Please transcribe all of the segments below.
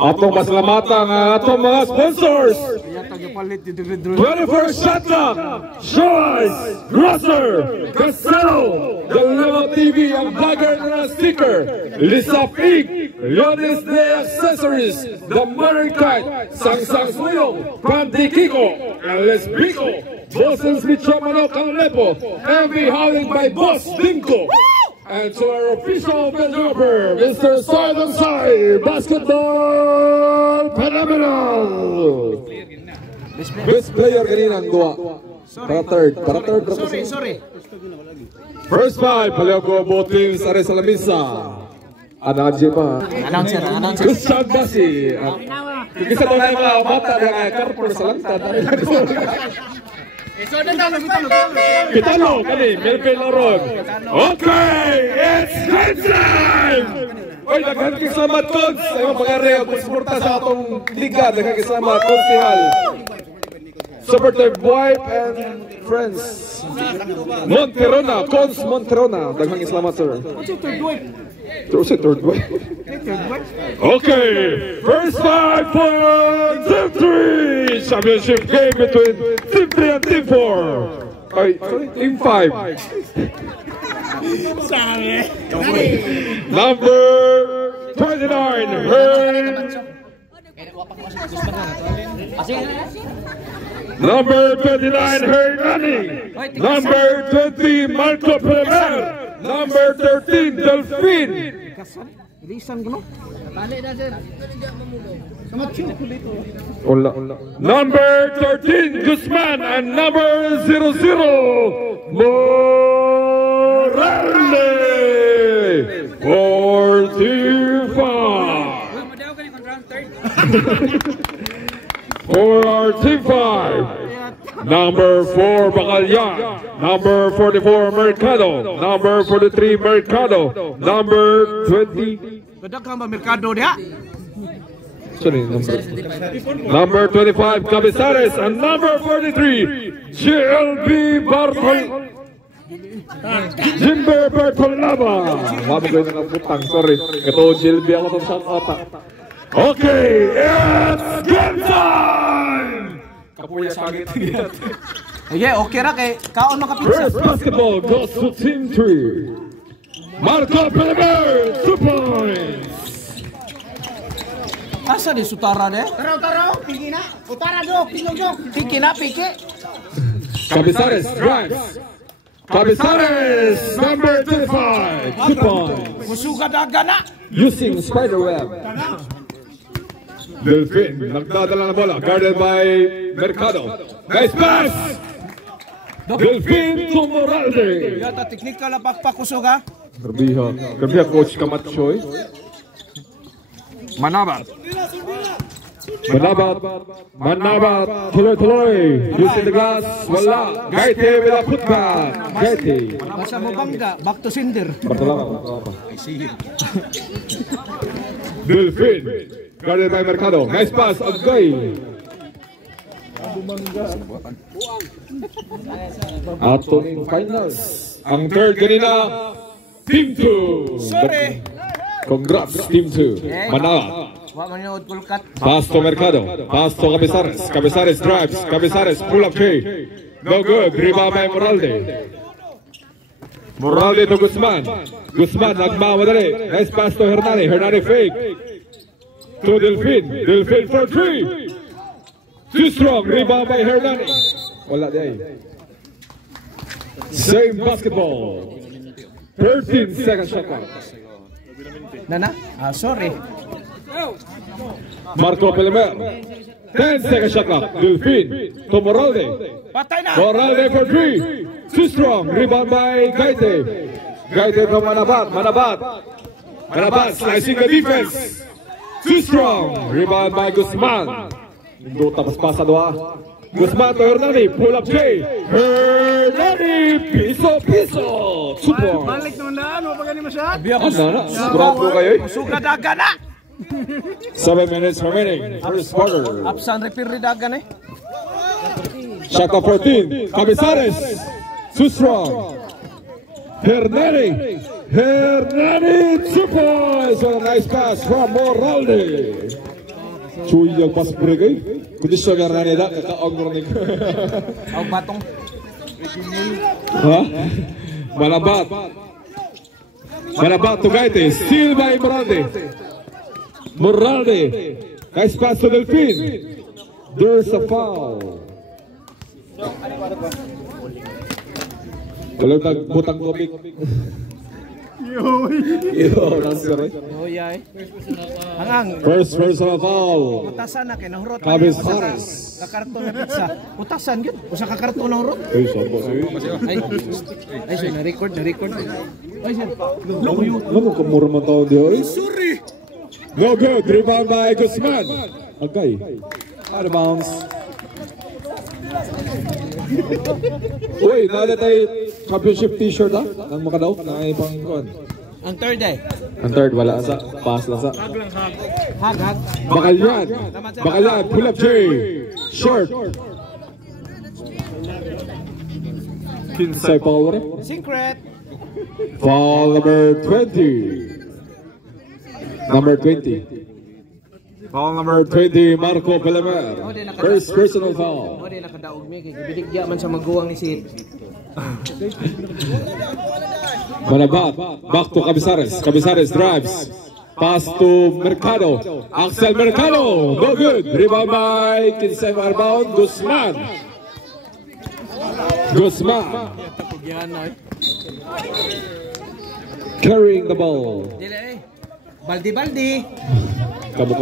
Atong pasalamatan ang atong mga sponsors. 21st Shot Clock, Choice, Grosser, Casero, Dalawa TV, ang vlogger na sticker, Lisa Pig, Leonis de Accessories, The Mary Kite, Sang Suyong, Panty Kiko, LS Biko, Boston's Mitcho Manok ang Lepo, MV Howling by Boss Dinko. And to our official videographer, Mr. Silent Sai, Basketball Phenomenal! Best player kanina ang dua. Para third. Sorry. First five, Palago Boting Sare Salamisa. Announcer pa. Announcer. Gustav Basi. Kisa daw na mga bata na karpor sa lantad. Pitalo kani, Melvin Laron. Okay, it's game time! Oy, nagkakisalamat Coach sa iyong pag-ari ang pagsuporta sa atong liga. Nagkakisalamat Konsehal, supportive wife and friends. Monterona, Cons Monterona. Daghang salamat sir. Third wife. Okay, first five for Team 3 championship game between Team 3 and Team 4. Ay, sorry, Team 5. Number 29, Hern. Number 29, Hernani. Number 20, Marco Premer. Number 13, Delphine. Number 13, Guzman. And number 00, Morale. 45. For our Team 5, number 4, Bacalyan. Number 44, Mercado. Number 43, Mercado. Number 20. Mercado dia. Sorry, number 25, Cabezares. And number 43, GLB Bartol. Jimber Bertolaba. Mama ko yung nakaputang, sorry. Ito, GLB ako itong shout out. Okay, it's game time! Kapuya sa agit. Okay, okay ra kay kaon makapitsa. First basketball goes to Team 3. Marco Pelemer, 2 points. Asa di sutara de? Taraw, pigi na. Utara do, pingog. Piki na, piki. Cabezares drives. Cabezares, number 25, 2 points. Musuga daga na. Using spiderweb. Delphine, nagdadala na bola, guarded by Mercado. Nice pass! Delphine to Moralde. Yata technical na pakpakusuga. Grabiha Coach Kamatchoy. Manabat, tuloy. Using the glass, wala. Gaite with a putback. Gaite. basta mo bangga, back to sender. Delphine. Guarded by Mercado. Nice pass, Agay. Atong finals. Ang third kanina, Team 2. Sorry. Congrats, Team 2. Manala. Wa man yung kulkat. Pass to Mercado. Pass to Cabezares. Cabezares drives. Cabezares pull up K. No good. Rebound by Moralde. Moralde to Guzman. Guzman nagmamadali. Nice pass to Hernani. Hernani fake. To Delphine. Delphine for 3. Too strong. Rebound by Hernani. Wala day. Same basketball. 13 seconds shot clock. Nana? Sorry. Marco Pelemer. 10 seconds shot clock. Delphine to Moralde. Patay na. Moralde for 3. Too strong. Rebound by Gaite. Gaite from Manabat. Manabat slicing the defense. Too strong. Rebound by Guzman. Indo tapos pasa doa. Guzman to Hernani. Pull up J. Hernani. Piso. Super. Balik naman daan, wala pa ganun masyad. Bravo kayo. Musuga daga na. 7 minutes remaining. First quarter. Absan repair daga na. Shot of 14. Cabezares. Too strong. Hernani. Hernani 2 points. What a nice pass from Moralde. Chuy yung pass break eh. Kundi siya Hernani da, kakaon mo rin. Ang batong. Ha? Malabat. Malabat to Gaite. Still by Moralde. Moralde. Nice pass to Delfin. There's a foul. Kalau nagbutang tubig. First personal foul. Utasan na kay nahurot. Cabez Harris. Kakarton na pizza. Utasan gyud. Usa ka karton nahurot. Ay, sabo sa'yo. Ay, sir, na-record. Ay, sir. Ano ka mura man tao diyo? Sorry. No good. Rebound by Guzman. Agay. Out of bounds. Uy, nada tayo championship t-shirt ha? Nang makadaw? Nang ay pang kuhan. Ang third eh. Ang third, wala sa. Pass lang sa. Hag. Bakalyan. Pull up J. Short. Kinsay foul rin. Secret. Foul number 20. Foul number 20, Marco Pelamer. First personal foul. Mo din nakadaog mi kay gibidigya man sa maguwang ni Sid. Manabat, back to Cabezares. Cabezares drives. Pass to Mercado. Axel Mercado. No good. Rebound by Kinsay Marbaon. Guzman. Carrying the ball. Dili eh. Baldi. Kamu.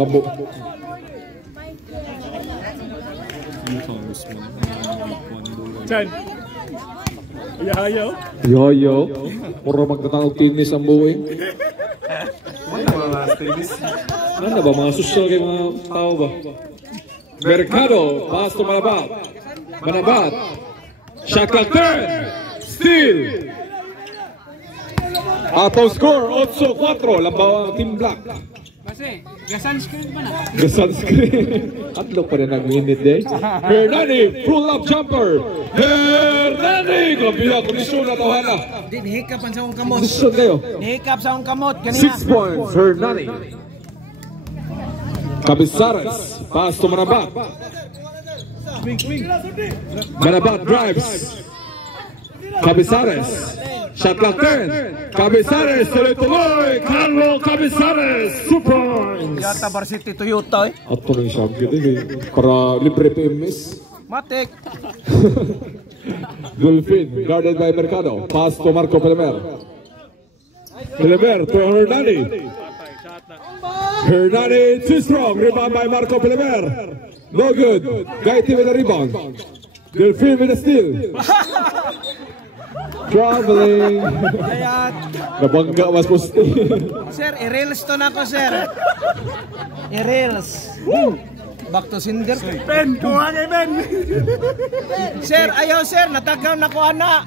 Chan. Yo. Puro magtatangog tinis ang buhay. Ano ba? Mga social kayo mga tao ba? Mercado. Pass to Manabat. Shot clock turn. Steal. Atong score 8-4. Lambaw ang Team Black. Kasi sunscreen pa na. Atlog pa rin nag-minute day. Hernani, pull up jumper. Hernani, grabe kondisyon na tawhana. Di nihikapan sa akong kamot. Kondisyon kayo. Nihikap sa akong kamot kanina. 6 points, Hernani. Cabezares, pass to Manabat. Manabat drives. Cabezares. Shot clock 10. Cabezares tuloy-tuloy. Carlo Cabezares. 2 points. Yata Varsity Toyota eh. Ato na yung champion para libre PMS. Matik. Dolphin guarded by Mercado. Pass to Marco Pelamer. Pelamer to Hernani. Hernani too strong. Rebound by Marco Pelamer. No good. Gaiti with a rebound. Dolphin with a steal. Traveling. Ayan. Nabangga mas pusti. Sir, i-reels to na ko, sir. I-reels. Back to Cinder. Ben, kuha kay Ben. Sir, ayaw sir, natagaw na ko ana.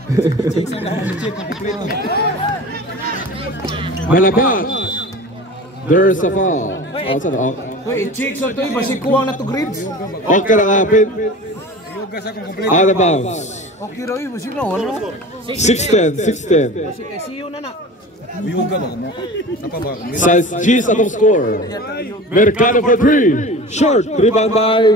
Malabat. There's a foul. Outside. Uy, i-check so to, basikuwang na to grids. Okay lang hapin. Out of bounds. Okay raw, basikuwang ano? 6-10. Kasi kay siyo na na. Size G's atong score. Mercado for 3. Short. Rebound by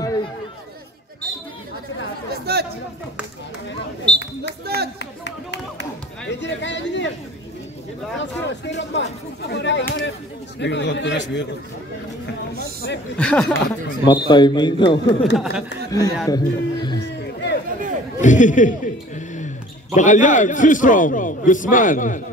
Matay Mino. Bakalyan, too strong. Guzman.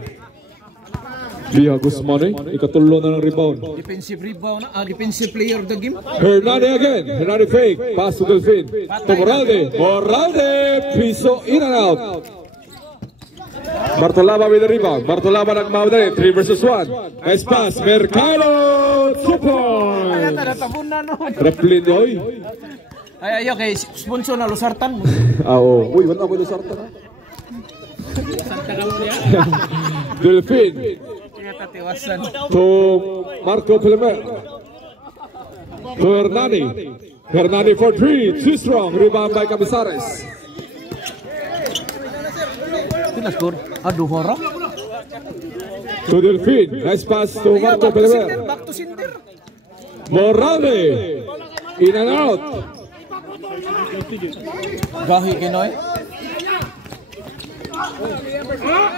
Liha Guzman ikatulo na ng rebound. Defensive rebound na, defensive player of the game. Hernani again. Hernani fake. Pass to Delfin. To Moralde. Moralde. Piso in and out. Bartolaba with the rebound. Bartolaba nagmamadali. 3 versus 1. Nice pass. Mercado. 2 points. Replin hoy. Ay, ayaw kay sponsor na Losartan. Oo. Uy, wala ko Losartan. Delfin. To Marco Pelamer. To Hernani. Hernani for 3. Too strong. Rebound by Cabezares. Score. Aduh, horok. to Delfin. Nice pass to Marco Pelemer. Back to Cinder. Morale. In and out. Gahi Kinoy.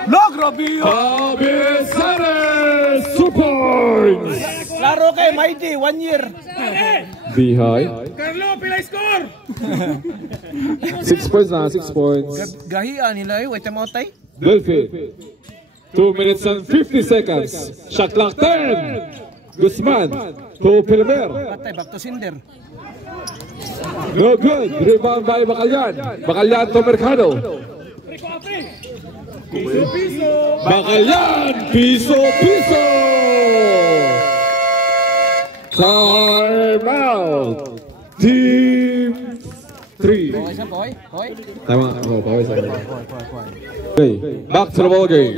No, grabe yun. Abisanes, 2 points. Laro kay Mighty, 1 year. Behind. Carlo, pilay score! 6 points na, 6 points. Gahian nila eh, wait mo tay. Delfin. 2 minutes and 50 seconds. Shot clock 10. Guzman to Pelemer. Patay, back to Cinder. No good. Rebound by Bacalyan. Bacalyan to Mercado. Bacalyan. Piso. Time out. Team 3. Boy. Tama. Okay. Back to the ball game.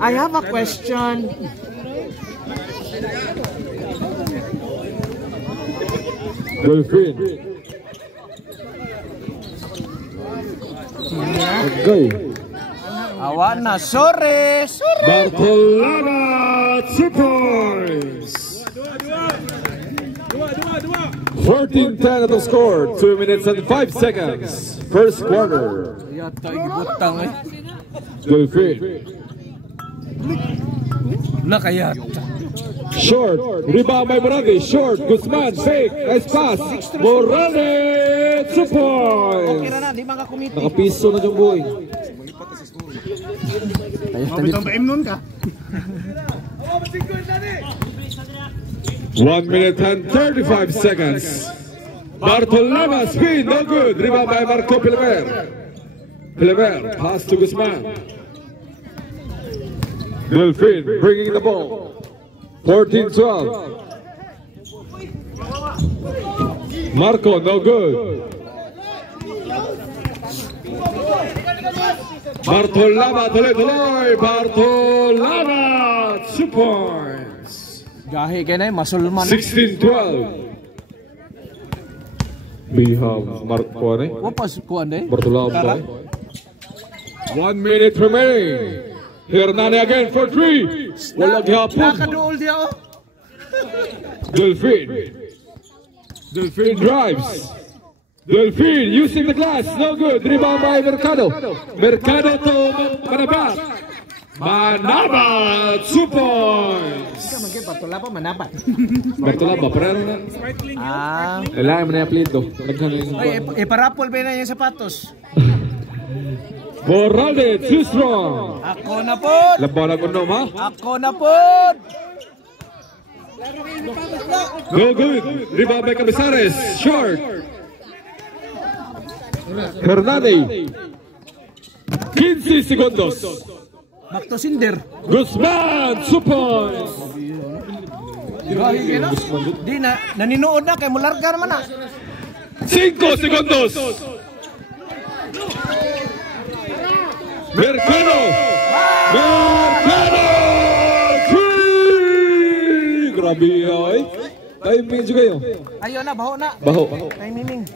I have a question. Delfin. Okay. Awan na, sorry. Bartolana, 2 points. 14-10 at the score. 2 minutes and 5 seconds. First quarter. Yata ibutang eh. Delfin. Nakayat. Short. Rebound by Morales. Short. Guzman. Fake. Nice pass. Morales. 2 points. Kira na, di makakumiti. Nakapiso na yung boy. Mabitong ba nun ka? 1 minute and 35 seconds. Bartolana speed, no good. Rebound by Marco Pelemer. Pelemer, pass to Guzman. Delfin bringing the ball. 14-12. Marco, no good. Bartolana, tuloy. Bartolana, 2 points. Gahi kaya na, masulman. 16-12. Biham Marco ni. Wapas kuan eh. Bartolana. 1 minute remaining. Hernani again for 3. Walang hapon. Nakaduol dia oh. Delfin drives. Delfin using the glass. No good. Rebound by Mercado. Mercado to Manabat. Manabat, 2 points. Bartolaba manabat. Bartolaba, parang na. Kailangan mo na yung apelido. Ay, parapol ba na yung sapatos? Morales, too strong. Ako na po. Labanan ko nom, ha? Ako na po. No good. Rebound by Cabezares. Short. Hernani. 15 segundos. Back to Cinder. Guzman, 2 points. Di na, naninood na kay mularga naman na. 5 segundos. Mercado. 3. Grabe ay. Timing juga yun. Ayaw na, baho na. Baho. Timing.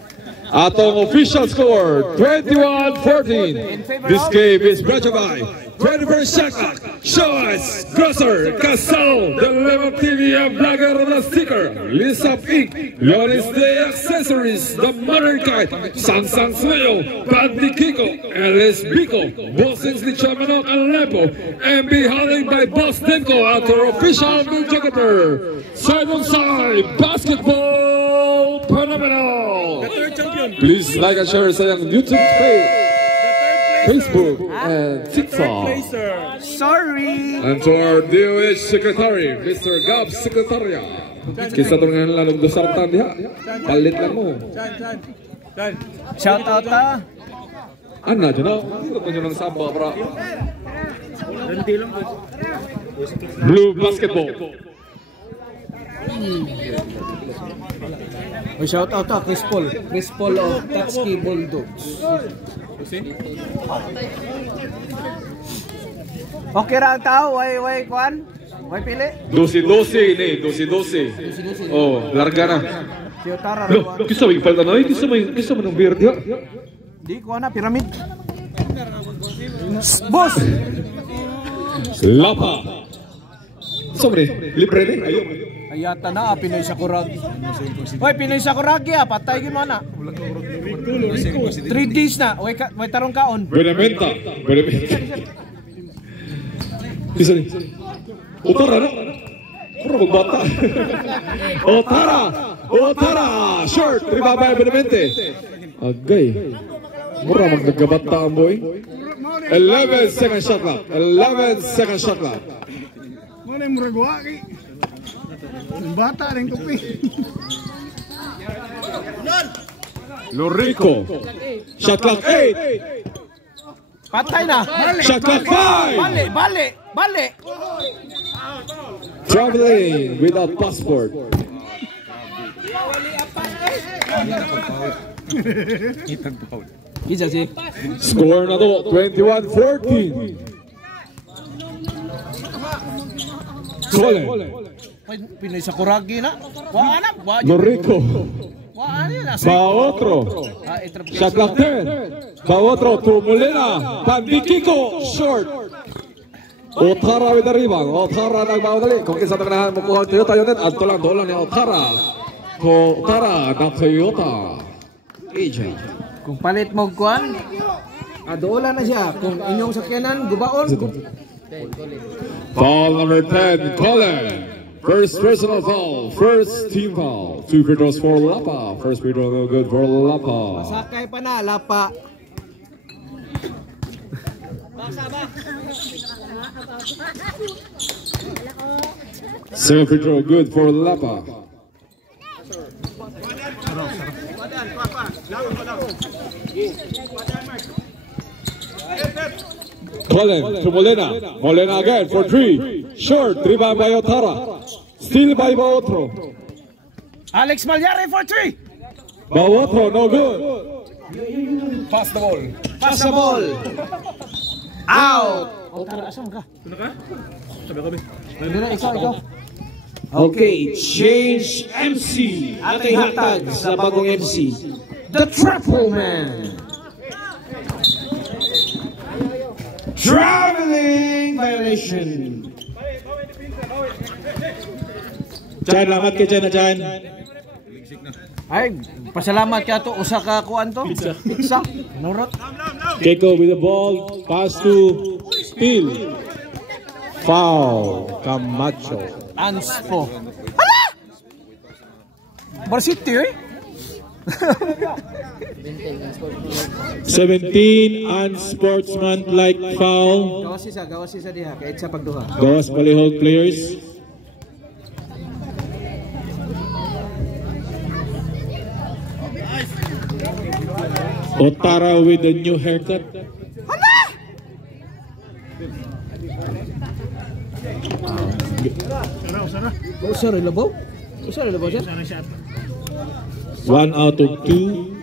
Atong official score 21-14. This game is brought to you by 21st Shaka, Choice, Grosser, Casal, The Level TV and Blogger the Sticker, Lisa Inc., Loris the Accessories, The Modern Kite, Sansang Suyo, Paddy Kiko, LS Biko, Bosins ni Chamanok and Lepo, and be held by Boss Demko at our official videographer. Side on side, basketball phenomenal. Please like and share sa YouTube page, Facebook, and TikTok. Sorry. And to our DOH Secretary, Mr. Gab Secretary. Kisa ito nga lalong dosartan diha. Palit lang mo. Shout out ta. Ana, dyan o. Ito nyo ng samba para. Blue Basketball. Shout out ta, Chris Paul. Chris Paul of Tatsuki Bulldogs. Okay ra ang tao, way kwan? Way pili? 12-12 ni, 12-12. Oh, larga na. Si Otara Loh, kisa may palta na, kisa may nang beer diha. Di ko na, pyramid. Boss! Lapa. Sobre, libre din. Ayun. Ayata na, Pinoy Sakuragi. Hoy, Pinoy Sakuragi patay gimana? 3 days na. May tarong kaon. Beneventa. Isa rin. Otara na. Puro magbata. Otara. Short. Rebound by Benevente. Agay. Mura magnagabata ang boy. 11 second shot clock. 11 second shot clock. Mana yung murag waki? Bata rin kopi. Lorico. Shot clock 8. Patay na. Shot clock 5. Bali. Traveling without passport. Isa si. Score na to, 21-14. Sole. Pinoy Sakuragi na. Wa Lorico. Baotro. Shot clock 10. Baotro to Molina. Pandikiko. Short. Otara with the rebound. Otara nagmamadali. Kung isa naganahan mo kuha ang Toyota Unit. At tulang ni Otara. Otara ng Toyota. AJ. Kung palit mo kuan, adola na siya. Kung inyong sakyanan, gubaon. Foul number 10, Colin. First personal foul, first team foul. 2 free throws for Lapa. First free throw no good for Lapa. Masakay pa na, Lapa. Second free throw good for Lapa. Colin to Molina. Molina again for 3. Short, rebound by Otara. Steal by Baotro. Alex Malyari for 3. Baotro, no good. Pass the ball. Out. Otara, asan ka? Ikaw. Okay, change MC. Ating hatag sa bagong MC. The Triple Man. Traveling violation. Chan, lamat kay Chan na Chan. Ay, pasalamat ka to. Usa ka kuan to. Pizza. Nurot. Keiko with the ball. Pass to steal. Foul. Camacho. Anspo. Hala! Varsity eh. 17 unsportsmanlike foul. Gawas isa diha kahit sa pagduha. Gawas Balihog players. Otara with the new haircut. Usar labaw siya. 1 out of 2.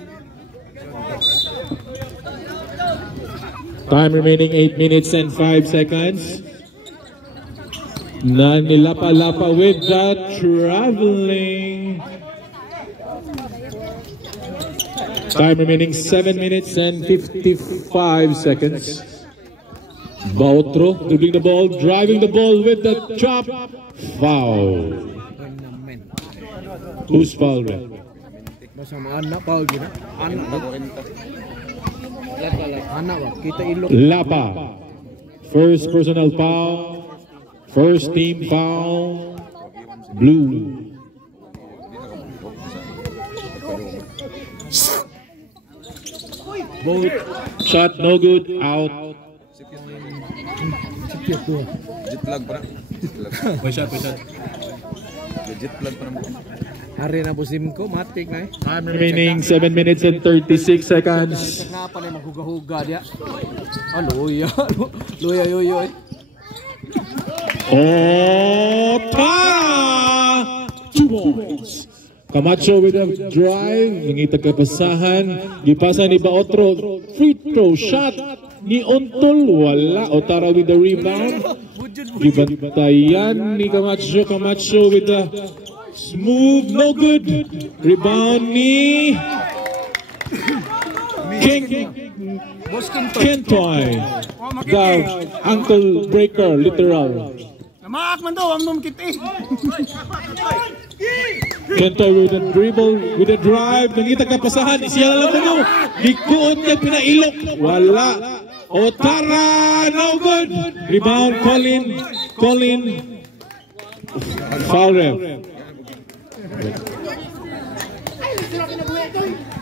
Time remaining 8 minutes and 5 seconds. Nani Lapa with the traveling. Time remaining 7 minutes and 55 seconds. Bautro dribbling the ball, driving the ball with the chop. Foul. Who's foul? Masama anak foul gina. Anak ba? Kita ilok. Lapa. First personal foul. First team foul. Blue. Both shot no good, out. Legit lag pa na. May shot. Legit lag pa na. Hari na po sim ko, matik na eh. Time remaining 7 minutes and 36 seconds. Nga pa na maghuga-huga dia. Luya. Luya yoyo eh. Otara! 2 points. Camacho with a drive, nangitag kapasahan, gipasa ni Baotro, free throw shot ni Ontol, wala. Otara with the rebound, gibantayan ni Camacho with the smooth, no good, rebound ni King Boss Kintoy. Kintoy, the ankle breaker, literal. Namaak man daw, ang numkit eh. Kintoy with a dribble, with a drive, nangita kapasahan, siya lang mo, gikuot niya, pinailok, wala. Otara, no good. Rebound, Colin. Foul ref.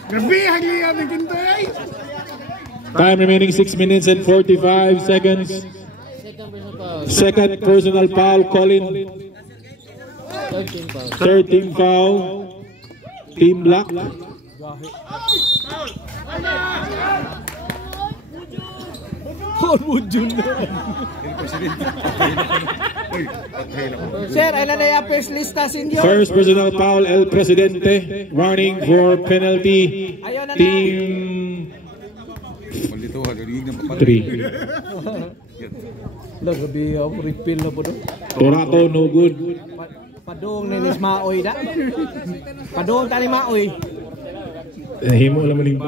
Grabe, haglihan ng Kintoy ay. Time remaining 6 minutes and 45 seconds. Second personal foul, Colin. 13 foul. Team black. Sir, ilan na yung first lista, senyor? First personal foul, El Presidente. Warning for penalty. Team 3. Lagabi ako, refill na po doon. Torato, no good. Padung na nis Maoy da. Padung tani Maoy. Himo naman yung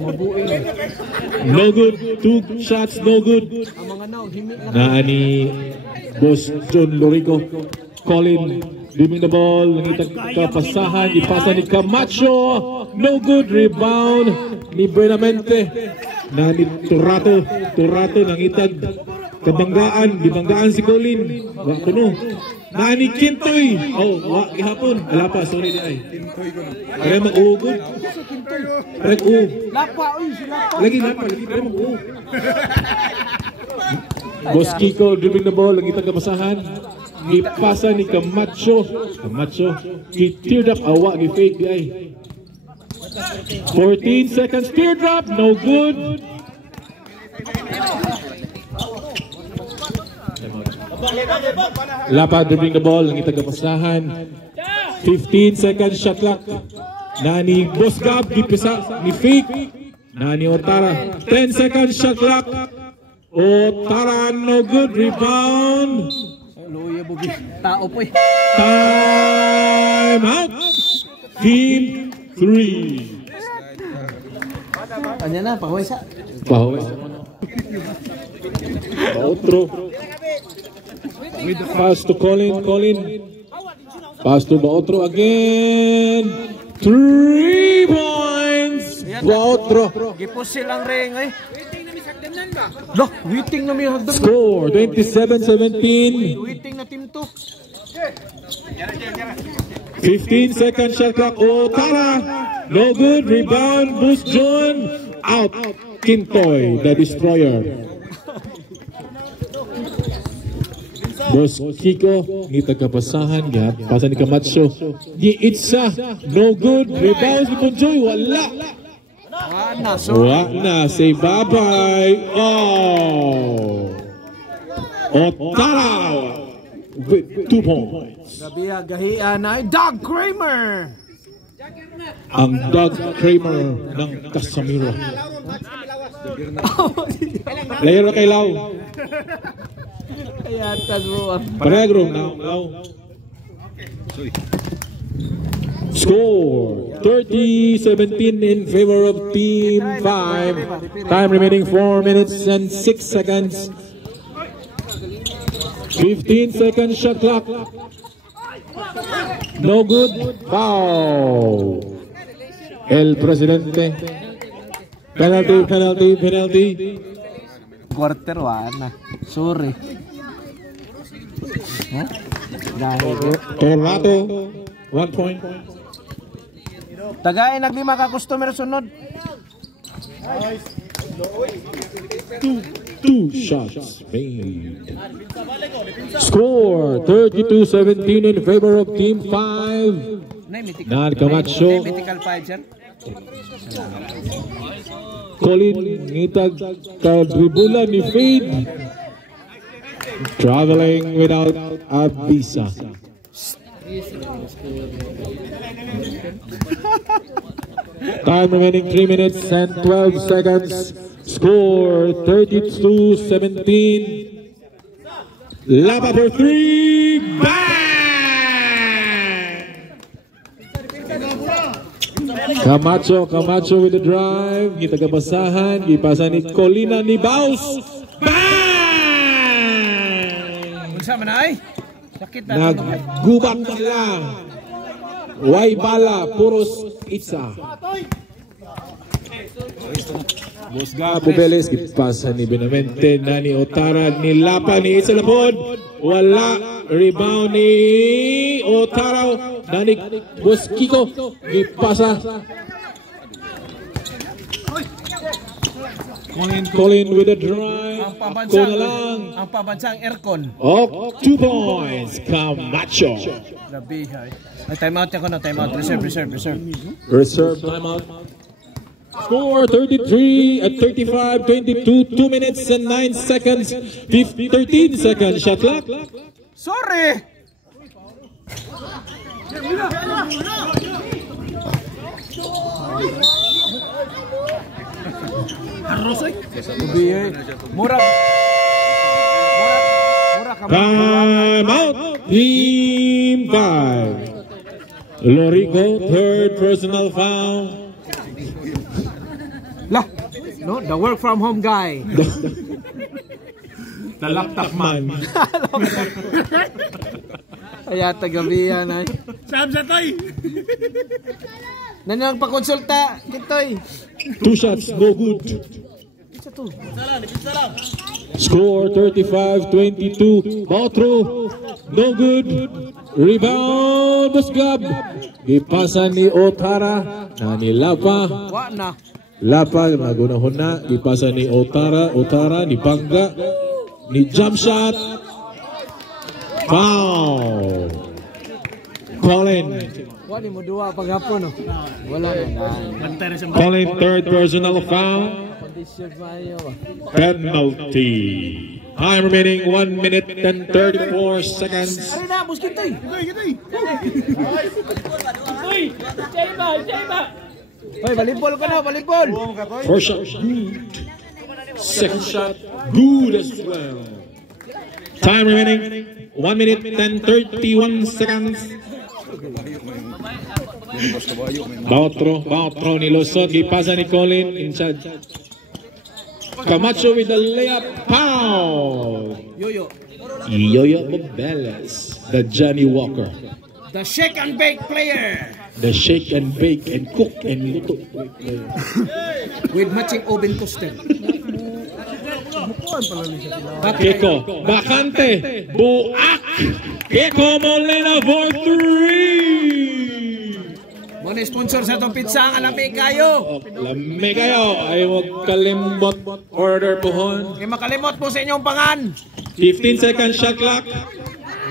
Mabuoy na. no good. 2 shots, no good. Ang mga naw, himik na. Na ni Boss John Lorico. Colin, giving the ball. Nangitag kapasahan. Ipasa ni Camacho. No good. Rebound ni Buenamente. Na ni Torato. Nangitag kabanggaan si Colin. Wakuno. Na ni Kintoy. Oh, gihapon. Ala pa, sorry di ay. Kaya mag-uugod. Lapa, uy, sila pa. Lagi kaya mag-uugod. Boss Kiko dribbling the ball, nangitag kapasahan. Ipasa ni Camacho. Teardrop awa ni fake di ay. 14 seconds, teardrop, no good. Lapa dribbling the ball, nangitag kapasahan. 15 seconds shot clock. Nani Boss Gab, gipisa ni fake. Nani Otara, 10 seconds shot clock. Otara, no good, rebound. Luya bugi. Tao po eh. Time out. Team 3. Kanya na, pahaway sa. Outro. Pass to Colin. Pass to Bautro again. 3 points. Bautro. Gipos silang ring eh. Loh, waiting na may hagdan. Score 27-17. Waiting na team 2. 15 second shot clock. Otara. No good. Rebound. Boost John. Out. Kintoy, the destroyer. Boss Kiko, ngita kapasahan niya. Pasa ni Camacho. Giitsa. No good. Rebound si Conjoy. Wala. Say bye-bye. Oh. Otara. With 2 points. Gabi gahian ay Doug Kramer. Ang Doug Kramer ng Casamiro. Layer na kay Lau. Kaya tago. Paregro now. Score 30-17 in favor of Team 5. Time remaining 4 minutes and 6 seconds. 15 seconds shot clock. No good. Foul. El Presidente. Penalty. Quarter 1. Sorry. Huh? Torato. 1 point. Tagay naglima ka customer sunod. 2 shots made. Score 32-17 in favor of Team 5. Nan Camacho. Colin ngitag kadribulan ni Fade. Traveling without a visa. Time remaining 3 minutes and 12 seconds. Score 32-17. Lava for 3. Bang! Camacho with the drive. Gitagabasahan. Gipasa ni Colina ni Baus. Bang! Unsa man ay? Sakit na. Naggubat sila. Way bala. Puros itsa. Bubeles. Gipasa ni Benavente. Nani Otara. Nilapan ni Itza Lapod. Wala. Rebound ni Otara. Nani Boskiko. Gipasa. Colin with a drive. Ang pabansang aircon. 2 points. Camacho. Grabe hay. Ay timeout ako na, timeout. Reserve. Reserve timeout. Score 35, 22, 2 minutes and 9 seconds. 13 seconds. Shot clock. Sorry. Mura Time out. Team 5. Lorico, third personal foul. Lah, no, the work from home guy. The laptop man. Kaya tagabihan ay. Sab sa tay. Nanang pakonsulta, kitoy. 2 shots, no good. Score 35-22. Bautro, no good. Rebound, Busgab. Ipasa ni Otara. Nani Lapa. Wa na. Lapa, nagunahon na. Ipasa ni Otara. Otara, ni Bangga. Ni jump shot. Foul. Colin. Wa ni mo duwa paghapon no. Wala na. Colin, third personal foul. Penalty. Time remaining 1 minute and 34 seconds. Ay na, buskitoy. Hoy, volleyball ka na, volleyball. First shot, good. Second shot, good as well. Time remaining 1 minute and 31 seconds. Bautro ni Losot, gipasa ni Colin in charge. Camacho with the layup, pow! Yoyo Bubeles, the Johnny Walker. The shake and bake player. The shake and bake and cook and luto. With matching oven toaster. Keko, bakante, buak. Keko Molina for 3. Muna sponsor sa itong pizza ang lamig kayo. Lamig kayo. Ay huwag kalimot order pohon. Hindi makalimot po sa inyong pangan. 15 seconds shot clock.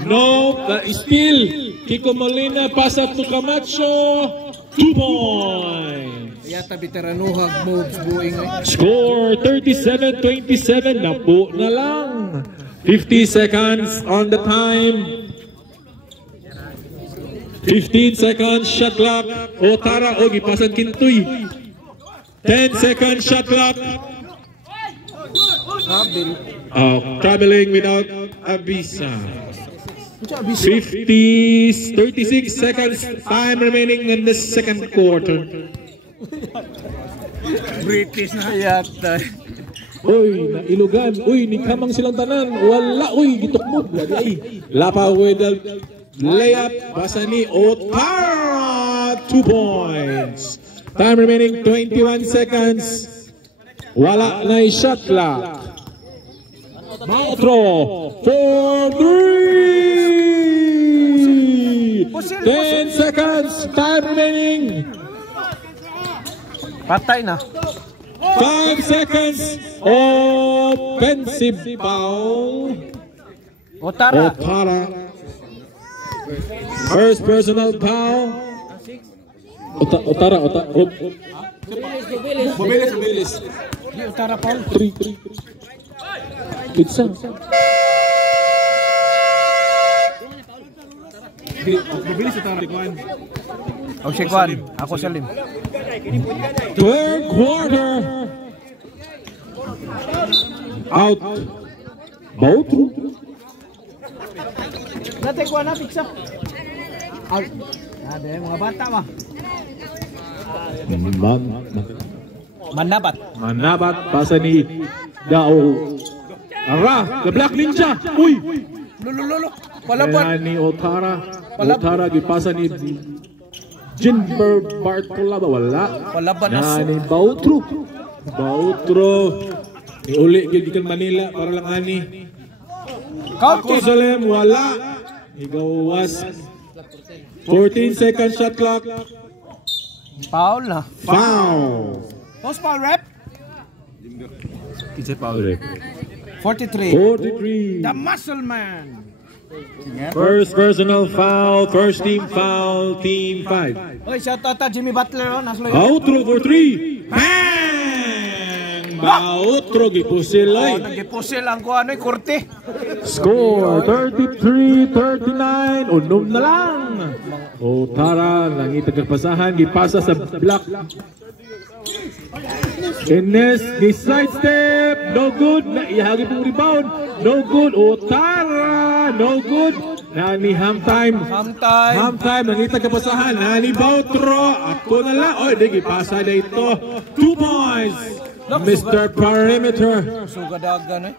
No, steal. Kiko Molina, pasa to Camacho. 2 points. Yata biteranuhag moves buing. Score 37-27. Napo na lang. 50 seconds on the time. 15 seconds shot clock. Otara, gipasan Kintoy. 10 seconds shot clock. Traveling without a visa. 36 seconds time remaining in the second quarter. British na yata. Uy, nailugan. Uy, ni kamang silang tanan. Wala, uy, gitukmod. Lapa with the layup. Basa ni Otara. 2 points. Time remaining 21 seconds. Wala na shot clock. Bautro for 3. 10 seconds. Time remaining. Patay na. 5 seconds. Offensive foul. Otara. First personal foul. Otara. Bubeles. Di Otara Paul. 3. Pizza. Bubeles Otara Kwan. O si Kwan, ako Salim. Third quarter. Out. Bautro. Dati Kwan na pizza. Out. Ada mga bata ba? Manabat. Manabat, pasa ni Dao. Ara, the Black Ninja. Uy! Lulululok. Palabot. Ni Otara. Otara, gipasa ni Jinber Bartolaba. Wala. Palaban na Na ni Bautro. Bautro. Ni uli, gigikan Manila. Para lang ani. Ako Salem, wala. Igawas. 14 second shot clock. Foul na. Foul. Post foul rep. It's a foul rep. 43. 43. The Muscle Man. First personal foul. First team foul. Team 5. Oy, shout out to Jimmy Butler. Naslo yun. Outro for 3. Bang! Outro gipusil ay. Nagipusil ang kuha ano korte. Score 33-39. Unom na lang. Otara nangitag pasahan gipasa sa block. Ines ni sidestep, no good. Naihagi pong rebound, no good. Otara, no good. Nani half time. Half time nangitag pasahan. Nani Bautro. Ako na lang. Oy, di gipasa na ito. 2 points. Mr. Perimeter. Sugadagan eh.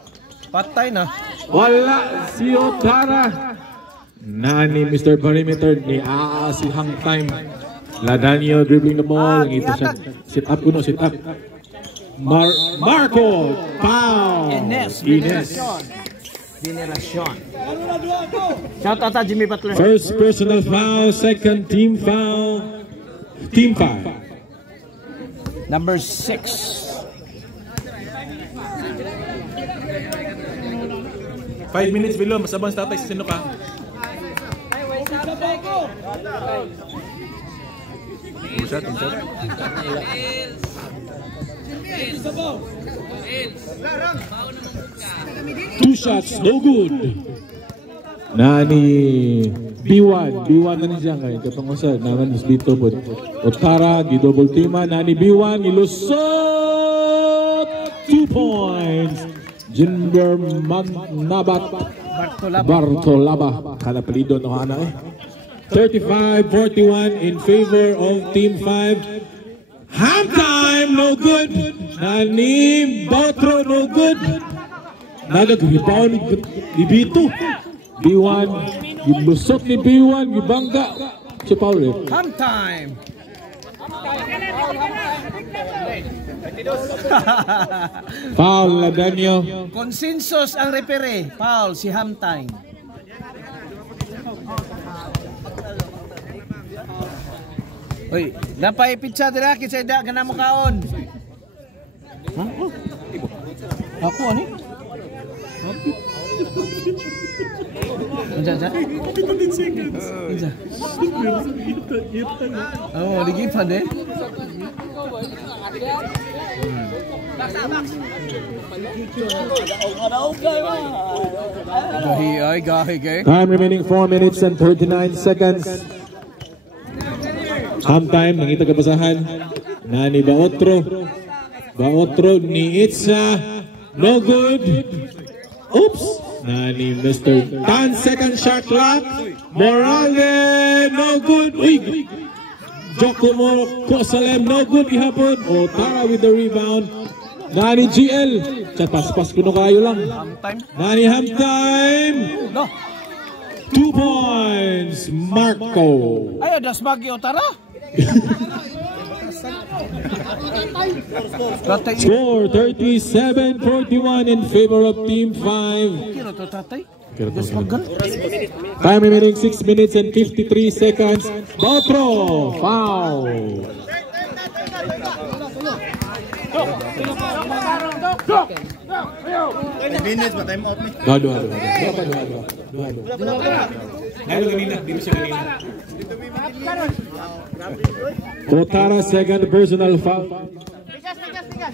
Patay na. Wala si Otara. Nani Mr. Perimeter ni si hang time. Ladanio dribbling the ball. Ito siya. Sit up kuno, sit up. Marco. Foul. Ines. Generation. Shout out to Jimmy Butler. First personal foul. Second team foul. Team 5. Number 6. 5 minutes below. Masabang tatay sa sino ka. Two shots, no good. Nani B1 na niya ngayon. Katong usad naman is dito po. Otara, gi-double teama. Nani B1, ilusot. 2 points. Jinber Manabat Bartolaba. Kala palido no hana eh. 35-41 in favor of Team 5. Halftime, no good. Nani Bautro, no good. Nagag-rebound ni Bito. B1, gilusot ni B1, gibangga. Si Paul. Halftime. Foul Ladanio. Consensus ang referee. Foul si halftime. Uy, napay pizza dira kitsa da kana mo kaon. Ako ani? Unsa? 15 seconds. Oh, digipan eh. Gahi. Time remaining 4 minutes and 39 seconds. Halftime, nangita kabasahan. Nani Bautro ni Itza. No good. Oops. Nani Mr. 10 second shot clock. Morales. No good. Uy. Giacomo Cosalem. No good. Ihapon. Otara with the rebound. Nani GL. Pas kuno kayo lang. Nani halftime. No. 2 points. Marco. Ayo das bagi Otara. Score 37-41 in favor of Team 5. Kino to tatay? Time remaining 6 minutes and 53 seconds. Bautro, foul. Minutes ba time out ni? Dua. Otara second personal foul.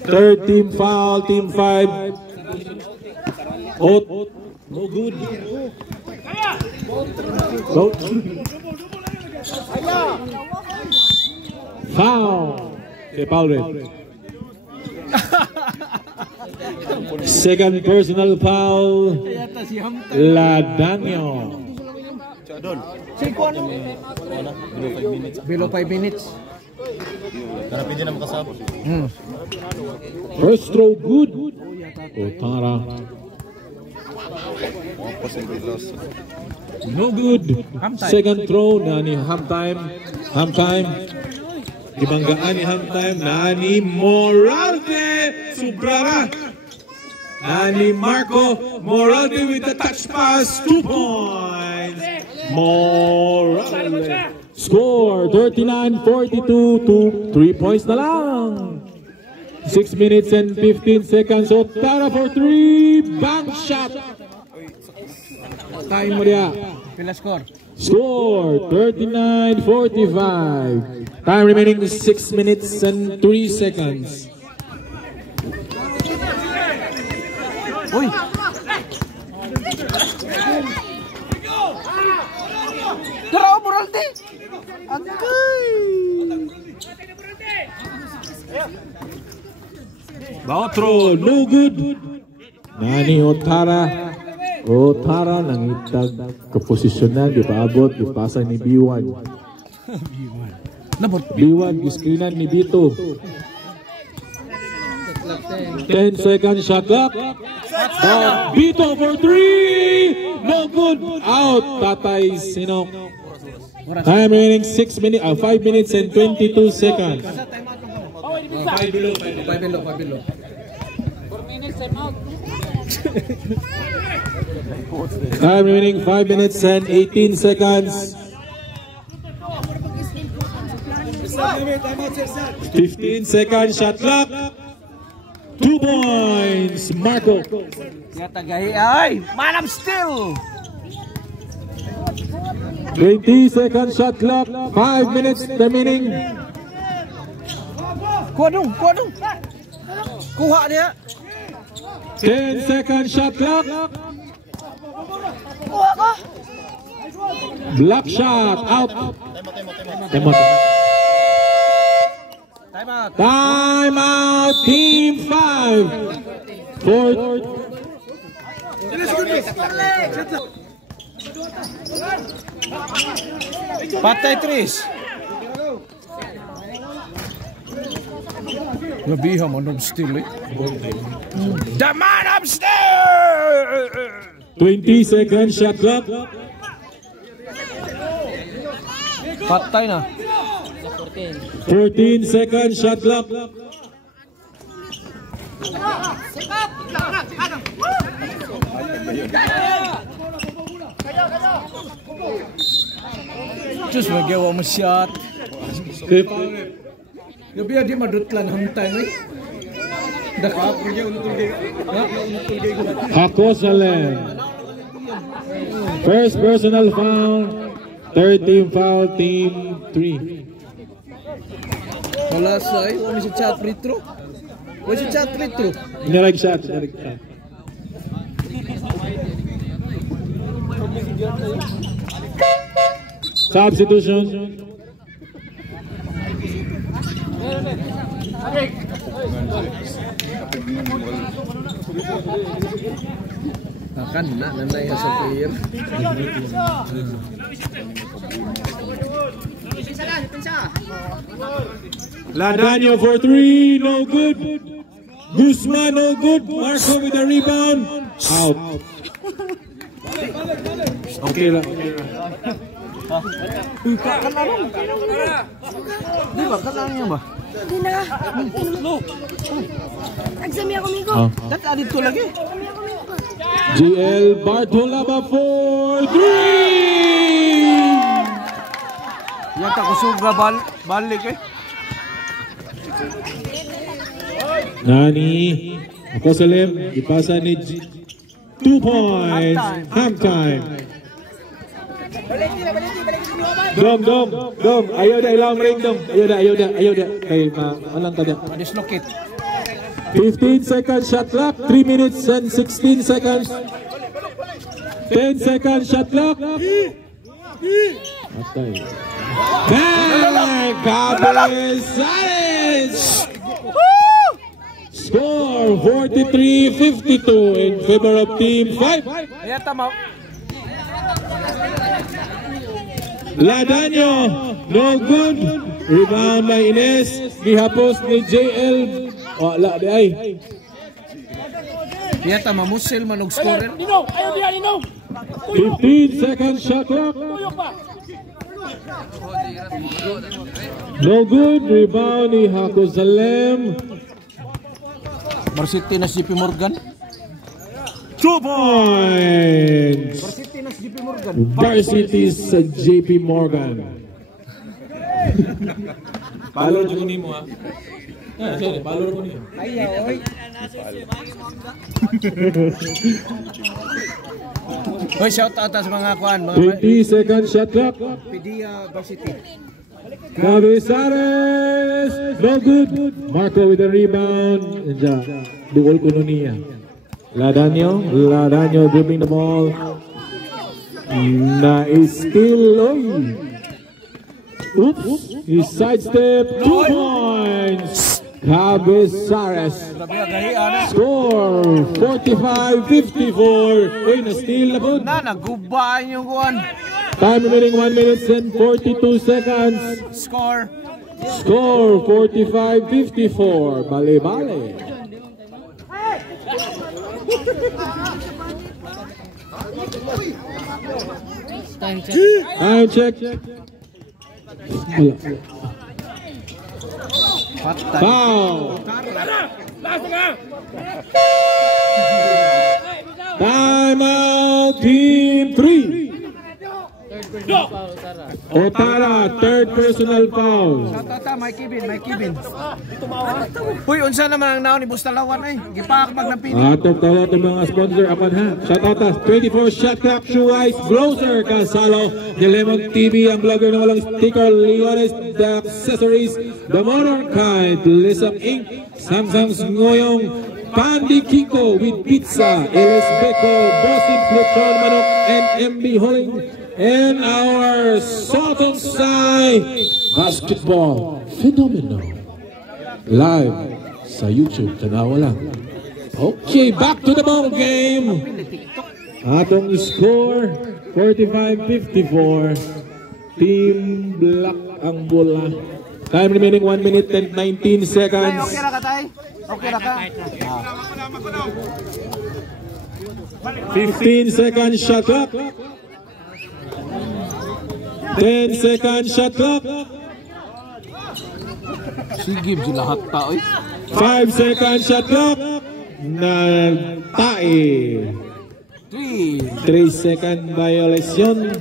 Third team foul, Team 5. No good. Foul. Okay, Paul. Second personal foul. Ladanio. Below 5 minutes. Karena pwede na makasabot. First throw good. Otara. No good. Second throw nani half time. Half time. Dibanggaan ni half time nani Moralde Subrara. Nani Marco Moralde with the touch pass. 2 points. Moralde. Score 39-42 to 3 points na lang. 6 minutes and 15 seconds. Otara for 3. Bank shot. Time mo dia. Pila score? Score 39-45. Time remaining 6 minutes and 3 seconds. Uy! Tara, Moralde! Agay! Bautro, no good. Nani Otara. Otara nangitag kaposisyonan, gipaabot, gipasa ni B1. B1, giskrinan ni B2. 10 seconds shot clock. B2 for 3. No good. Out. Tatay Sinok. Time remaining 5 minutes and 22 seconds. 5 below. 4 minutes, time out. Time remaining 5 minutes and 18 seconds. 15 seconds shot clock. 2 points, Marco. Tagay ay, manam still. 20 seconds shot clock. 5 minutes remaining. Kuha dong. Kuha dia. 10 seconds shot clock. Block shot out. Time out. Time out. Team 5. 4. Patay Tris. Labihan mo nung still eh. The man upstairs! 20 seconds shot clock. Patay na. 14 seconds shot clock. Just magawa mo shot. Labihan di madutlan hangtay eh. Hakosalem. First personal foul. Third team foul, team 3. Wala sa ay, wala si chat free throw. Wala si chat free throw. Inirag shot. Substitution. Akan na nanay sa player. Ladanyo for 3, no good. Guzman, no good. Marco with the rebound. Out. Okay lang. Di ba? Kalaan niya ba? Hindi na. Nagsami ako, Migo. Adit ko lagi. GL Bartolaba for 3. Yan ta kusuga balik eh. Nani Hakosalem ipasa ni 2 points. Halftime. Dom. Ayaw da ilang ring dom. Ayaw da. Kay malang kada. Dislocate. 15 seconds shot clock. 3 minutes and 16 seconds. 10 seconds shot clock. Atay. Bang! Cabezales! Score 43-52 in favor of Team 5. Ayan tama. Ladanyo, no good. Rebound by Ines. Gihapos ni JL. Wala di ay. Yata mamusil man og scorer. 15 seconds shot clock. No good. Rebound ni Hakozalem. Varsity na si JP Morgan. 2 points. Varsity na si JP Morgan. Varsity sa JP Morgan. Follow juga ni mo ha. Sorry, follow ko niyo. Ayaw, oy. Hoy, shout out sa mga kuan, mga 20 seconds shot clock. Pedia Varsity. Cabezares. No good. Marco with the rebound. Duol kuno niya. Ladanyo dribbling the ball. Na-steal. Oops. He sidestep. 2 points. Cabezares. Score 45-54. Uy, na-steal na po. Nagubaan yung kuan. Time remaining 1 minute and 42 seconds. Score 45-54. Bale. Time check. Foul. Time out. Team 3. Otara, third personal foul. Tata, may kibin. Uy, unsa naman ang naon ni Bustalawan ay? Gipakbag na pili. Atong tawag ng mga sponsor apan ha. Shout out 24 shot clock, Shoe Ice, Grocer, Casalo, Lemon TV, ang vlogger na walang sticker, Leones, The Accessories, The Motor Kite, Lisap Inc., Samsung's Ngoyong, Pandi Kiko with Pizza, LS Beko, Boston Lechon Manok, and MB Holing. And our Sultan Sai Basketball Phenomenal live sa YouTube. Tanawa lang. Okay, back to the ball game. Atong score 45-54. Team Black ang bola. Time remaining 1 minute and 19 seconds. Okay ra ka tay? Okay ra ka? 15 seconds shot clock. 10 seconds shot clock. Sige, lahat ta oy. 5 seconds shot clock. Nagtae. 3 second violation.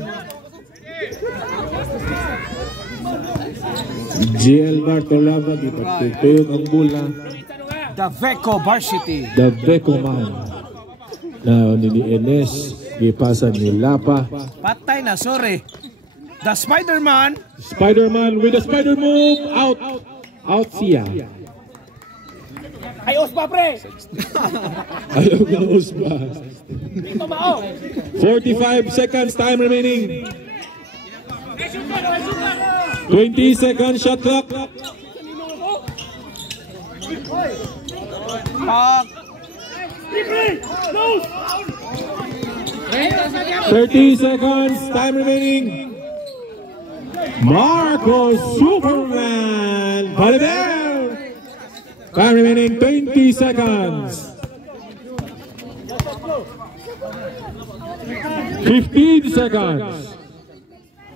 JL Bartolaba ipagtutuyog ang bola. The Veco Varsity. The Veco man. Na ni Enes ipasa ni Lapa. Patay na, sorry. The Spider-Man With the spider move. Out siya. Ay, Osba, pre! Ayaw ka Osba. 45 seconds time remaining. 20 seconds shot clock. 30 seconds time remaining. Marco Superman. Palibel. Time remaining 20 seconds. 15 seconds.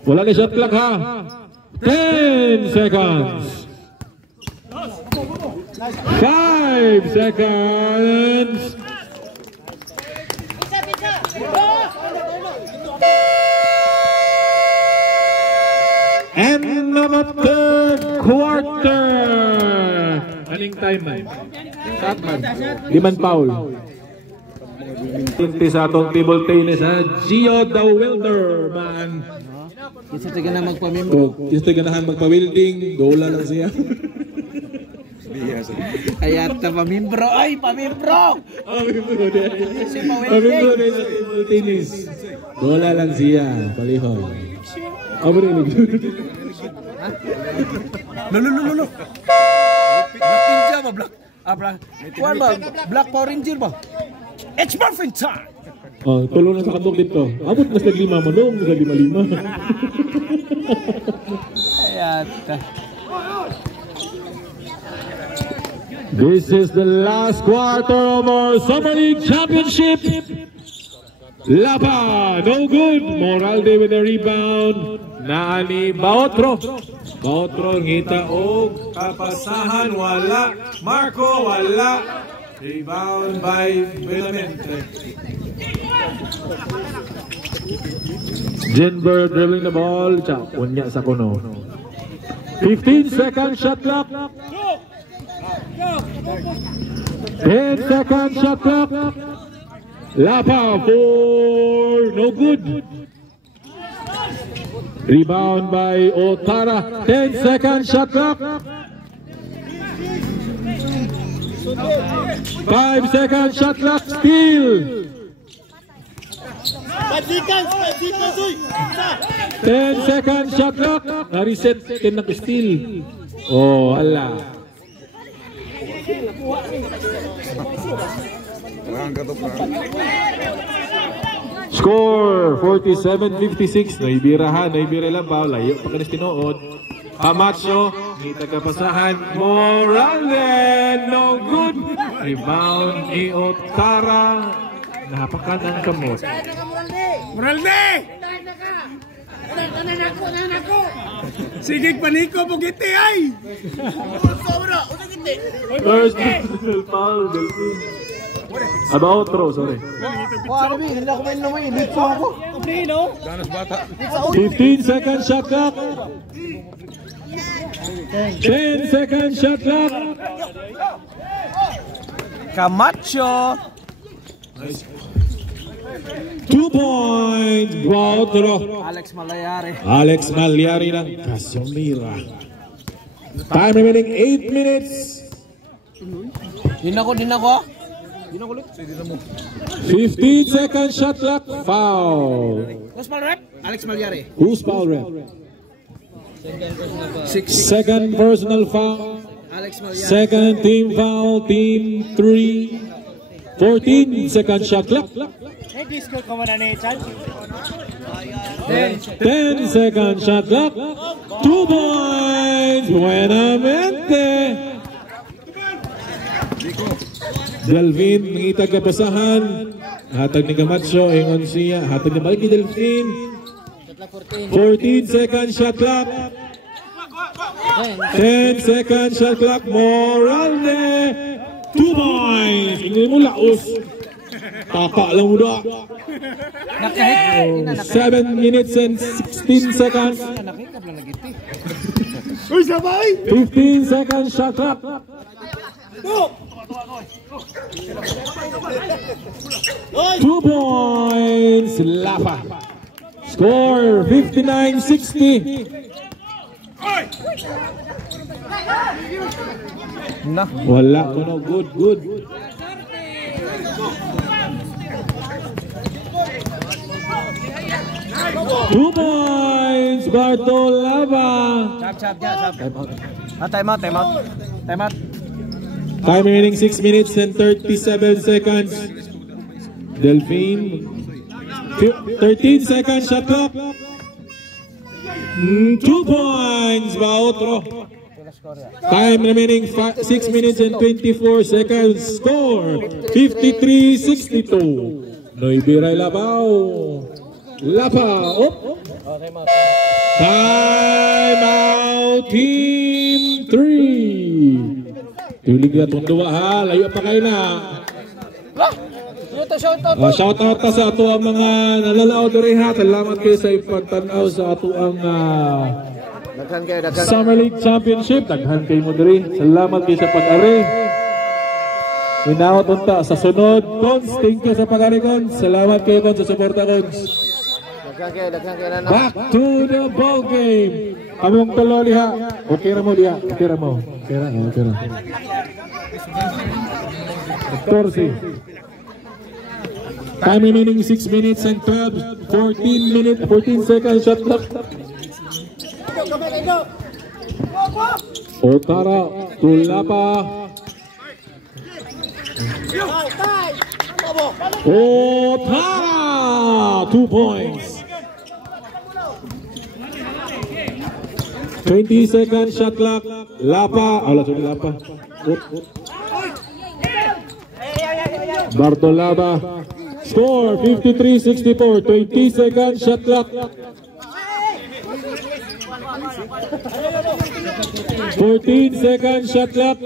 Wala na shot clock ha. 10 seconds. 5 seconds. End of the third quarter. Aning time man? Shot man. Di man foul. Tinti sa atong table tennis ha. Gio the Wilder man. Isa tayo na magpamimbo. Isa tayo ganahan magpa-wielding. Dola lang siya. Ayat na pamimbro. Ay, pamimbro! Pamimbro din. Pamimbro din sa table tennis. Dola lang siya. Palihon. Amo rin. Lolo. Black Ninja ba? Black Power Ranger ba? It's perfect time! Oh, tulo na sa kantok dito. Abot mas nag-5 mo nung nag-5. Ayat. This is the last quarter of our Summer League Championship. Lapa, no good. Moralde with the rebound. Naani Baotro. Baotro ngita og kapasahan, wala. Marco, wala. Rebound by Benamente. Jenberg dribbling the ball. Unya sa kuno. 15-second shot clock. 10-second shot clock. Lapa for no good. Rebound by Otara. 10-second shot clock. 5-second shot clock. Steal. 10-second shot clock. Na-reset. 10 na steal. Oh, ala. Score 47-56. Naibirahan, naibira lang ba? Layo pa kanis tinood. Camacho, ngita kapasahan. Morales, no good. Rebound ni Otara. Napakan ang kamot. Moralde! Sige, paniko po giti ay! First personal foul, Delphine. About throw, sorry. Hindi ako may lumay. Dito ako. 15-second shot clock. 10-second shot clock. Camacho. 2 points. Baotro. Alex Malayari. Alex Malyari ng Casomira. Time remaining 8 minutes. Din ako. 15-second shot clock. Foul. Who's foul rep? Alex Malyari. Who's foul rep? Second personal foul. Alex Malyari. Second team foul. Team 3. 14-second shot clock. 10-second shot clock. 2 points. Buenamente. Delphine, ngita kapasahan. Hatag ni Camacho, ingon siya. Hatag ni Malky Delphine. 14-second shot clock. 10-second shot clock. Moralde. 2 points. Hindi mo laos. Taka lang muda. 7 minutes and 16 seconds. 15-second shot clock. 2 points. Lapa. Score 59-60. Wala ko no. Good. Two points. Bartolaba. Time out. Time remaining 6 minutes and 37 seconds. Delphine. 13-second shot clock. 2 points. Baotro. Time remaining 6 minutes and 24 seconds. Score 53-62. Noibiray Labao. Lapa. Time out. Team 3. Tulig na itong duwa ha. Layo pa kayo na. Shout out sa ato ang mga nalalaod rin ha. Salamat kayo sa ipagtanaw sa ato ang Summer League Championship. Daghan kayo mo rin. Salamat kayo sa pag-ari. Hinaot unta sa sunod. Cons, thank you sa pag-ari Cons. Salamat kayo Cons sa suporta Cons. Back to the ball game. Kamong tulo liha. Okay ra mo liha. Okay ra mo. Okay ra. 14. Time remaining 6 minutes and 14 seconds shot clock. Otara Tulapa. Otara 2 points. 20 seconds shot clock. Lapa. Oh, sorry, Lapa. Bartolaba. Score 53-64. 20 seconds shot clock. 14 seconds shot clock.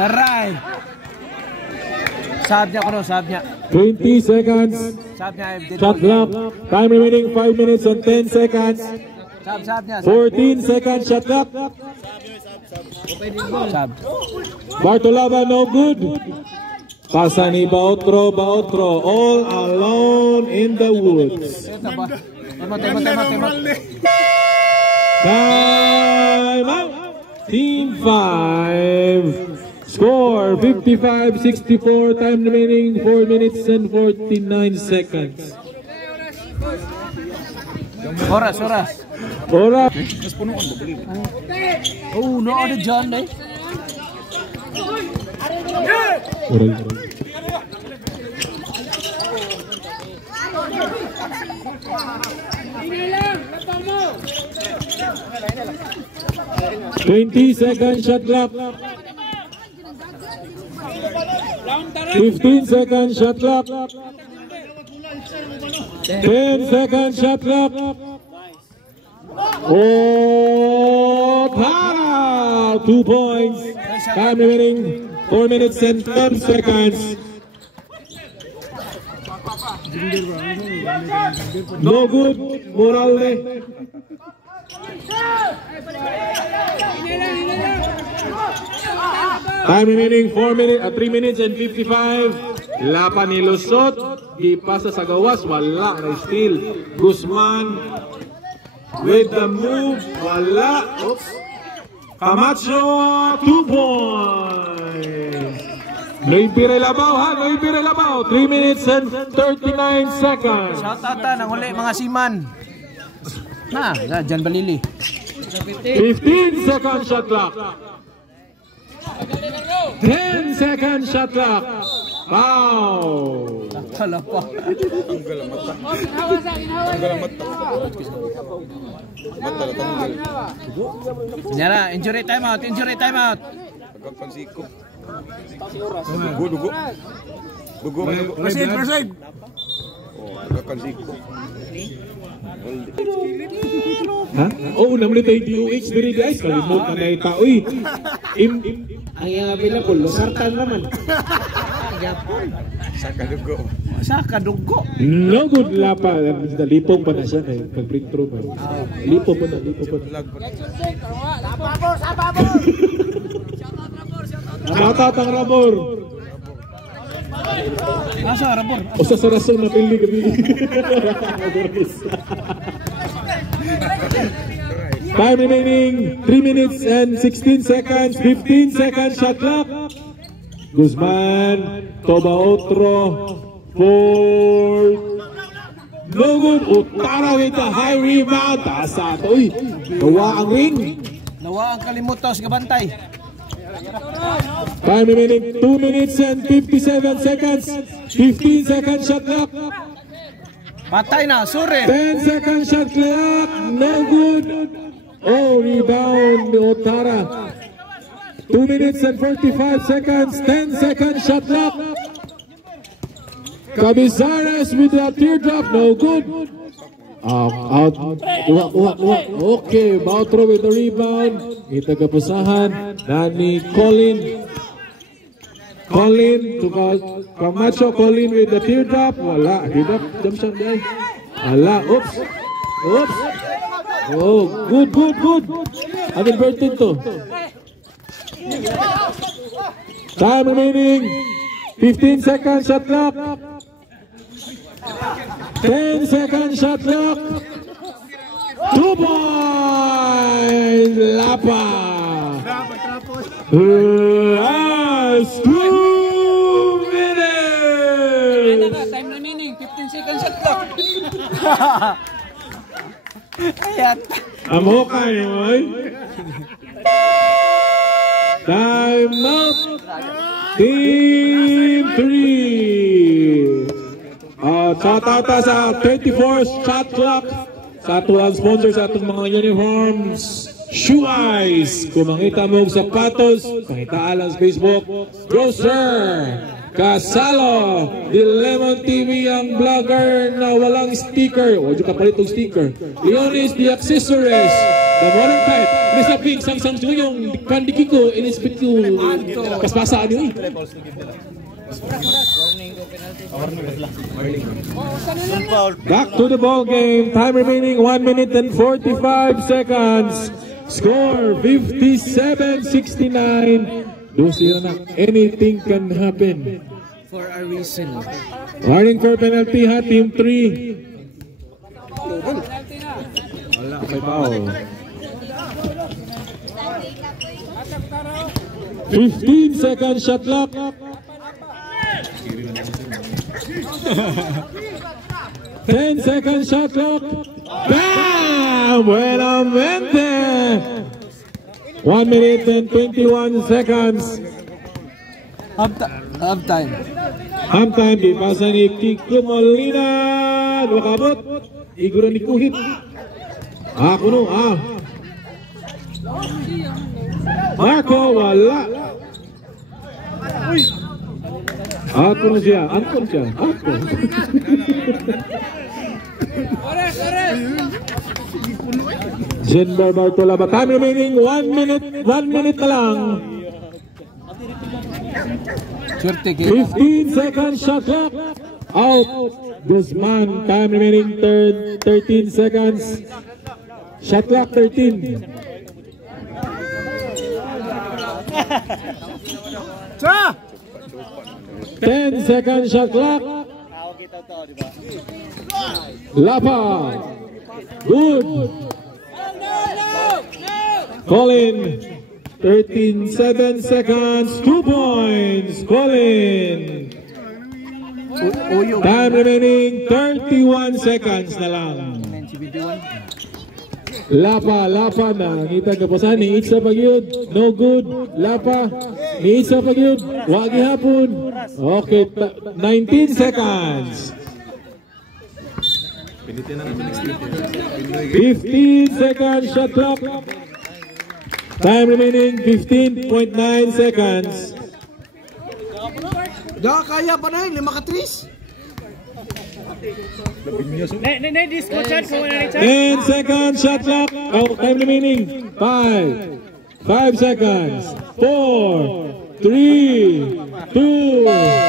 Daray. Sab niya ko no, sab niya. 20 seconds. Sab niya. Shot clock. Time remaining 5 minutes and 10 seconds. Sab niya. 14 seconds shot clock. Sab. Bartolaba no good. Pasa ni Bautro. All alone in the woods. Temot. Time out. Team 5. Score 55-64. Time remaining 4 minutes and 49 seconds. Oras. Oras. Oh, no ada John eh. Oras. 20 seconds shot clock. 15 seconds shot clock. 10 seconds shot clock. Oh, Tara! 2 points. Time remaining 4 minutes and 10 seconds. No good. Morale. Time remaining 3 minutes and 55. Lapa ni Lusot. Ipasa sa gawas. Wala na steal. Guzman with the move. Wala. Oops. Camacho 2 points. Noy Pirelabaw ha. 3 minutes and 39 seconds. Shout out nang huli mga siman. Jan Balili. 15 seconds shot clock. 10 seconds shot clock. Wow. Kala pa. Nyara, injury timeout. Dugo. Proceed. Oh, nagkakansiko. Ha? Oo, naman tayo DOH diri guys. Kalimutan na yung tao eh. Ang yung available, losartan naman. Saka dugo. No good Lapa. Lipong pa na siya kay pag-break through pa. Lipo pa na. Shoutout ang Rabor. Asa Rabor? O sa sarasong na pili gabi. Time remaining 3 minutes and 16 seconds. 15 seconds shot clock. Guzman, Toba Otro, 4. No good. Utara with a high rebound. Tasa ito. Uy, nawa ang ring. Nawa ang kalimutos gabantay. Time remaining 2 minutes and 57 seconds. 15 seconds shot clock. Patay na, sure. 10 seconds shot clock. No good. Oh, rebound Otara. 2 minutes and 45 seconds. 10 seconds shot clock. Cabizares with a teardrop. No good. Out. Okay, Bautro with the rebound. Itagapasahan. Nani Colin to Camacho. Colin with the teardrop. Wala. Hidap. Jump shot guy. Wala. Oops. Oh, good. Inverted to. Time remaining 15 seconds shot clock. 10 seconds shot clock. 2 points. Lapa. Last 2 minutes. warning, 15 seconds shot clock. Ayan. Ang hukay, oy. Time out. Team 3. Shout out sa 24 shot clock. Sa atuang sponsor sa atong mga uniforms. Shoe Eyes. Kung makita mo sa sapatos, pakita lang sa Facebook. Grocer Casalo, the Lemon TV ang vlogger na walang sticker. O, dyan kapalit yung sticker. Leonis, the accessories. The modern type. Mr. Pink, sang-sang siya yung kandiki ko, in-inspect ko. Paspasaan yun eh. Back to the ball game. Time remaining 1 minute and 45 seconds. Score 57-69. Anything can happen. For a reason. Warning for penalty ha, team 3. Wala, may foul. 15 seconds shot clock. 10 seconds shot clock. Bam! Buenamente! 1 minute and 21 seconds. Half time. Half time, di pasa ni Kiko Molina. Wakabot. Iguro ni Kuhit. Kuno, Marco, wala. Kuno siya. Angkon siya. Jenber Bartola. Time remaining 1 minute. 1 minute na lang. 15 seconds shot clock. Out. Guzman. Time remaining 13 seconds. Shot clock 13. 10 seconds shot clock. Lapa. Good. Colin. 13-7 seconds. 2 points. Colin. Time remaining 31 seconds na lang. Lapa na. Kita ka pa sa ni Itza pagyud. No good. Lapa. Ni Itza pagyud. Wagi hapon. Okay. 19 seconds. 15 seconds shot clock. Time remaining 15.9 seconds. Kaya pa na yun, 5 katris. 10 seconds shot clock. Time remaining 5 seconds. 4, 3, 2, 1.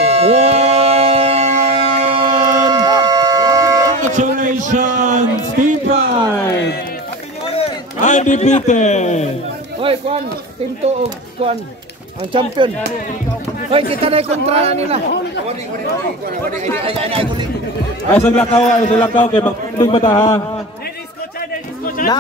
Congratulations, Team 5. Undefeated. Hoy, Kwan, Team 2 o Kwan, ang champion. Hoy, kita na yung kontra nila. Ay, sa lakaw, kay magpinding mata ha. Na.